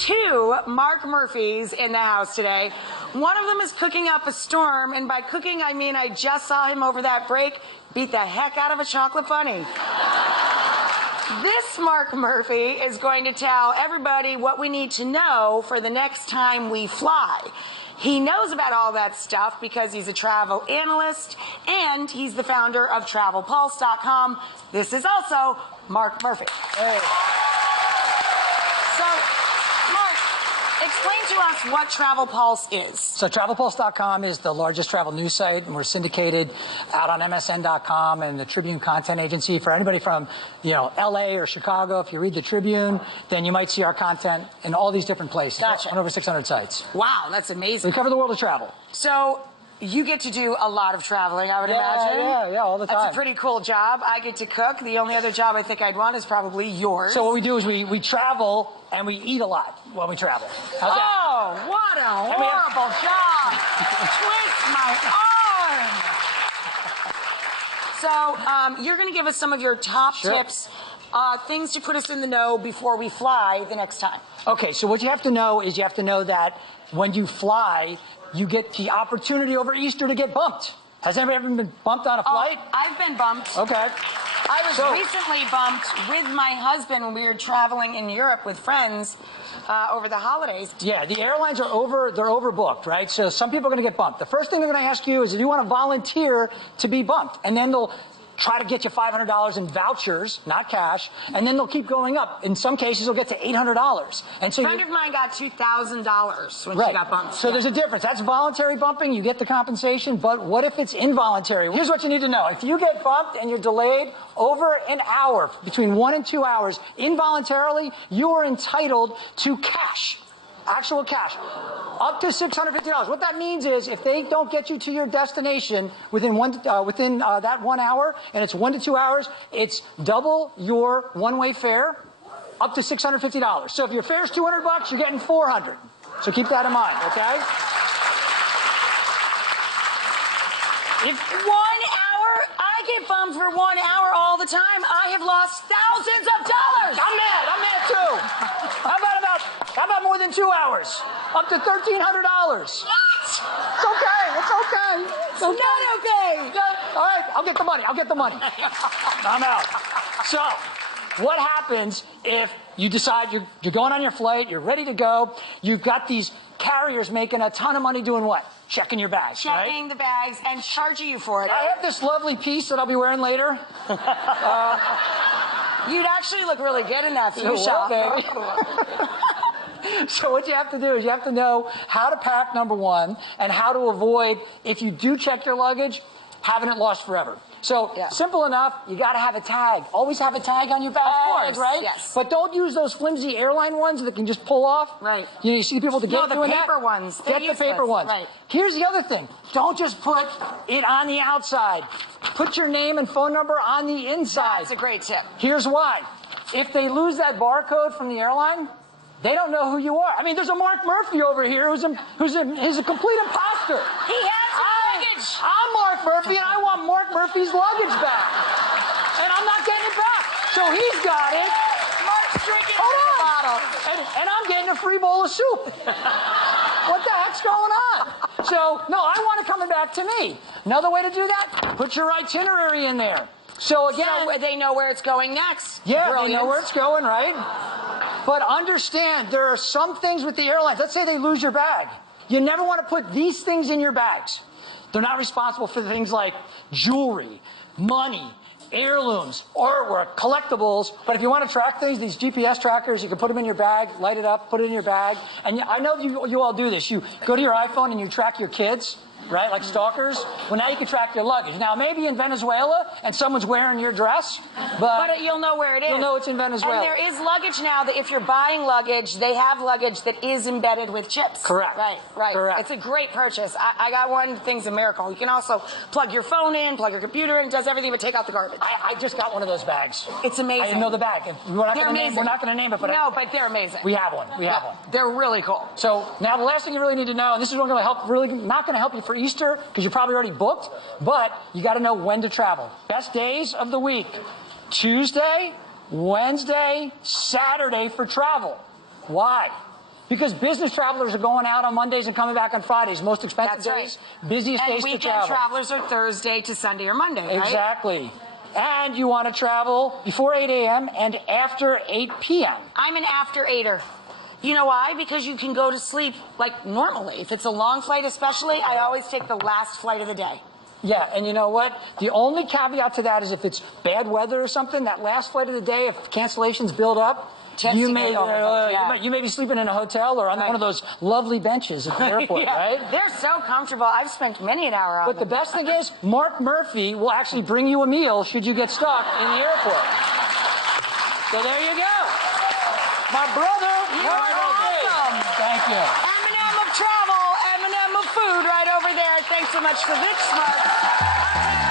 two Mark Murphys in the house today. One of them is cooking up a storm, and by cooking, I mean I just saw him over that break beat the heck out of a chocolate bunny. This Mark Murphy is going to tell everybody what we need to know for the next time we fly. He knows about all that stuff because he's a travel analyst, and he's the founder of TravelPulse.com. This is also Mark Murphy. Hey. So, Mark, explain to us what Travel Pulse is. So TravelPulse.com is the largest travel news site, and we're syndicated out on MSN.com and the Tribune content agency. For anybody from, LA or Chicago, if you read the Tribune, then you might see our content in all these different places. Gotcha. On over 600 sites. Wow, that's amazing. We cover the world of travel. So you get to do a lot of traveling, I would imagine. Yeah, all the time. That's a pretty cool job. I get to cook. The only other job I think I'd want is probably yours. So what we do is we travel and we eat a lot when we travel. How's that? Oh, what a horrible job. Twist my arm. So you're going to give us some of your top tips, things to put us in the know before we fly the next time. Okay, so what you have to know is you have to know that when you fly, you get the opportunity over Easter to get bumped. Has anybody ever been bumped on a flight? I've been bumped. Okay. I was recently bumped with my husband when we were traveling in Europe with friends over the holidays. Yeah, the airlines are they're overbooked, right? So some people are going to get bumped. The first thing they're going to ask you is, do you want to volunteer to be bumped? And then they'll try to get you $500 in vouchers, not cash, and then they'll keep going up. In some cases, they'll get to $800. And so a friend of mine got $2,000 when she got bumped. So there's a difference. That's voluntary bumping. You get the compensation. But what if it's involuntary? Here's what you need to know. If you get bumped and you're delayed over an hour, between 1 and 2 hours, involuntarily, you are entitled to cash. Actual cash, up to $650. What that means is if they don't get you to your destination within that 1 hour, and it's 1 to 2 hours, it's double your one-way fare, up to $650. So if your fare's $200, you're getting $400. So keep that in mind, okay? If 1 hour, I get bumped for 1 hour all the time. I have lost thousands of dollars. I'm mad too. How about more than 2 hours? Up to $1,300. What? It's okay. It's not okay. All right, I'll get the money. I'm out. So, what happens if you decide you're going on your flight, you're ready to go, you've got these carriers making a ton of money doing what? Checking your bags, Checking the bags and charging you for it. I have this lovely piece that I'll be wearing later. You'd actually look really good in that fuchsia. Baby. So what you have to do is you have to know how to pack, number one, and how to avoid, if you do check your luggage, having it lost forever. So simple enough, you got to have a tag. Always have a tag on your bag, of course, right? Yes. But don't use those flimsy airline ones that can just pull off. Right. You see people doing that? No, the paper ones. Get the paper ones. Right. Here's the other thing. Don't just put it on the outside. Put your name and phone number on the inside. That's a great tip. Here's why. If they lose that barcode from the airline, they don't know who you are. I mean, there's a Mark Murphy over here who's a complete imposter. He has luggage. I'm Mark Murphy, and I want Mark Murphy's luggage back. And I'm not getting it back. So he's got it. Mark's drinking out of the bottle. And I'm getting a free bowl of soup. What the heck's going on? So, no, I want it coming back to me. Another way to do that, put your itinerary in there. So again, so they know where it's going next. Yeah, Brilliant. They know where it's going, right? But understand, there are some things with the airlines. Let's say they lose your bag. You never want to put these things in your bags. They're not responsible for things like jewelry, money, heirlooms, artwork, collectibles. But if you want to track things, these GPS trackers, you can put them in your bag, light it up, put it in your bag. And I know you all do this. You go to your iPhone and you track your kids. Right, like stalkers. Well, now you can track your luggage. Now, maybe in Venezuela, and someone's wearing your dress, but you'll know where it is. You'll know it's in Venezuela. And there is luggage now that if you're buying luggage, they have luggage that is embedded with chips. Correct. Right. Correct. It's a great purchase. I got one. Thing's a miracle. You can also plug your phone in, plug your computer in, it does everything but take out the garbage. I just got one of those bags. It's amazing. I didn't know the bag. We're not going to name it, but but they're amazing. We have one. We have one. They're really cool. So now the last thing you really need to know, and this is not going to help you for Easter because you're probably already booked, but you got to know when to travel. Best days of the week: Tuesday, Wednesday, Saturday for travel. Why? Because business travelers are going out on Mondays and coming back on Fridays. Most expensive That's days, busiest days to weekend travel. travelers are Thursday to Sunday or Monday, right? Exactly. And you want to travel before 8 a.m. and after 8 p.m. I'm an after 8er. You know why? Because you can go to sleep like normally. If it's a long flight especially, I always take the last flight of the day. Yeah, and you know what? The only caveat to that is if it's bad weather or something, that last flight of the day, if cancellations build up, you may be sleeping in a hotel or on one of those lovely benches at the airport, right? They're so comfortable. I've spent many an hour on them. But the best thing is, Mark Murphy will actually bring you a meal should you get stuck in the airport. So there you go. My brother, You are awesome. Thank you. M&M of travel, M&M of food right over there. Thanks so much for Vic Smart.